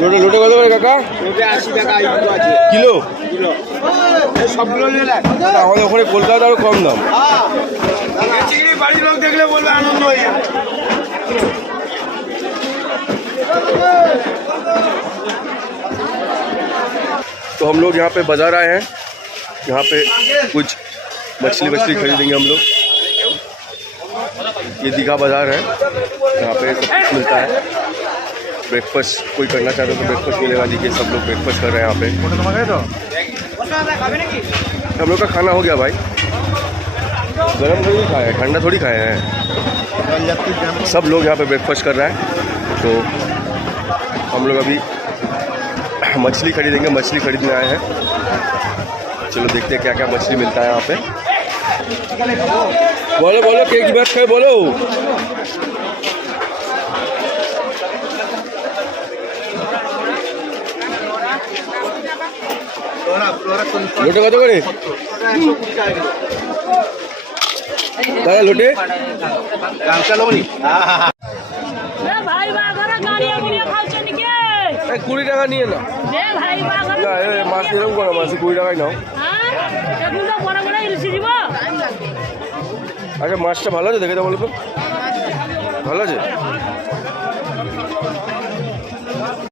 লোটে লোটে কত করে কাকা? লোটে 80 টাকা আছে কিলো। কিলো সবগুলো নিয়ে নেন। আমাদের ওখানে কলকাতা আরো কম দাম। চিংড়ি বাড়ির লোক দেখলে বলবে আনন্দ হয়ে যাবে। तो हम लोग यहाँ पे बाज़ार आए हैं, यहाँ पे कुछ मछली खरीदेंगे हम लोग। ये दीघा बाज़ार है, यहाँ पे सब कुछ मिलता है। ब्रेकफास्ट कोई करना चाहते हो तो ब्रेकफास्ट मिलेगा। देखिए सब लोग ब्रेकफास्ट कर रहे हैं यहाँ पे। हम लोग का खाना हो गया भाई, गरम थोड़ी खाए हैं, ठंडा थोड़ी खाए हैं। सब लोग यहाँ पे ब्रेकफास्ट कर रहा है। तो हम लोग अभी मछली खरीदेंगे, मछली खरीदने आए हैं। चलो देखते हैं क्या क्या मछली मिलता है यहाँ पे। बोलो बोलो क्या की बात है, बोलो। लोटे कत करे दादा लोटे? কুড়ি টাকা নিয়ে না মাছ এরকম করো, মাছ 20 টাকায় নাও। আচ্ছা মাছটা ভালো আছে, দেখে তো বলো তো ভালো আছে।